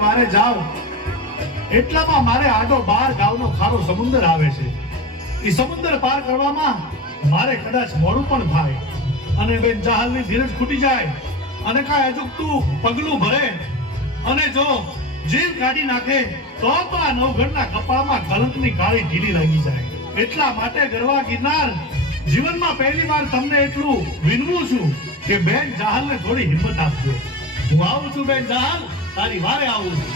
મારે જાવ એટલામાં મારે આડો 12 ગામનો ખારો સમુદ્ર આવે છે. એ સમુદ્ર પાર કરવામાં મારે કદાચ મોડું પણ થાય અને બેન જહાજની ધીરજ ખૂટી જાય અને કાંઈ અજુકતું પગલું ભરે અને જો જીવ કાઢી નાખે તો આ નવઘણના કપાળમાં કલંકની કાળી ઢીલી લાગી જાય. એટલા માટે ગરવા ગિરનાર જીવનમાં પહેલી વાર તમને એટલું વિનવું છું કે બેન જહાલને થોડી હિંમત આપજો. હું આવું છું બેન જહાલ, તારી વારે આવું છું.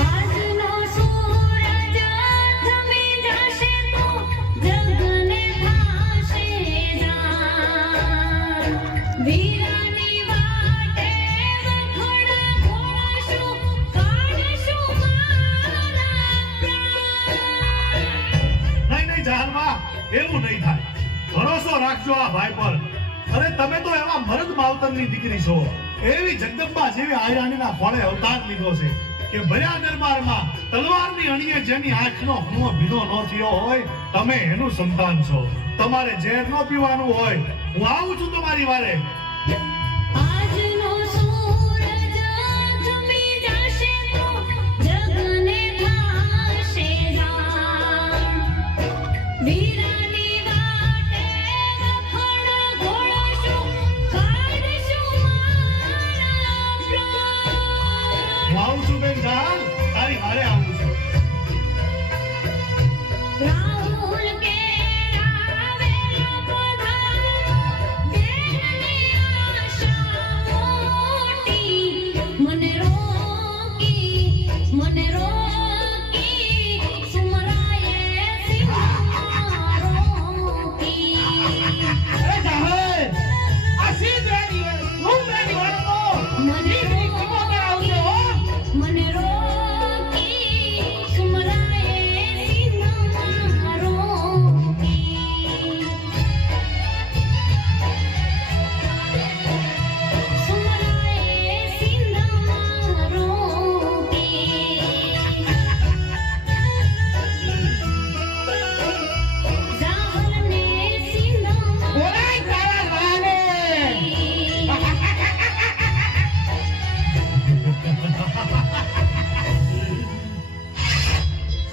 આજનો સૂરજ થમી જશે તો જગને થાશે જાન. વીરાની વાટે વખડા ઘોળાશું, કાઢશું મારા પ્રાણ. નહીં જહાલમાં એવું નહીં થાય. ભરોસો રાખજો આ ભાઈ પર. અરે તમે તો એવા મરદ માવતરની દીકરી છો. એવી જગદંબા જેવી આયરાણીના ફળે અવતાર લીધો છે કે ભર્યા દરબારમાં તલવારની અણીએ જેની આંખનો ખૂણો ભીનો ન થયો હોય તમે એનું સંતાન છો. તમારે ઝેર ન પીવાનું હોય. હું આવું છું તમારી વારે. આજનો સૂરજ થમી જશે તો જગને થાશે જાન. વીરાની વાટે વખડા ઘોળાશું, કાઢશું મારા પ્રાણ. હું આવું છું બેન જહાલ, તારી વારે આવું છું. રાહુલ કેળાવેલા પધારો, બેનની આશા મોટી. મને રોકી સુમરાએ સીમા રોકી. અરે જહાલ આ સીધ રેડી હે હું રેડી વાળો મને મને રોકી સુમરાએ સીમા રોકી. સુમરાએ સીમા રોકી. જાહલને સીમા બોલાય તારા વાલે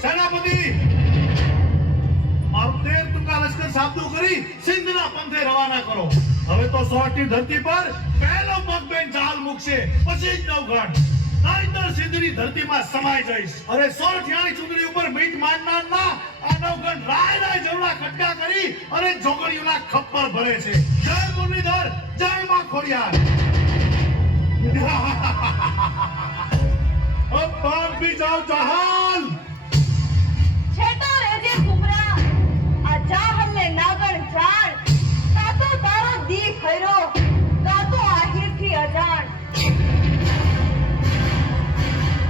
સેનાપતિ મારું 13 ટુકા લશ્કર સાબદું કરી સિંધના પંથે રવાના કરો. હવે તો સોરઠની ધરતી પર પહેલો પગ બેન જહાલ મૂકશે પછી જ નવઘણ. નાઈતર સિંધની ધરતીમાં સમાઈ જઈશ. અરે સોરઠિયાની ચૂંદડી ઉપર મીઠ માંડનાર ના આ નવઘણ રાય જવડા ખટકા કરી અને જોગણીઓના ખપ્પર ભરે છે. જય મુરલીધર, જય માં ખોડિયાર. अब पार भी जाओ जहां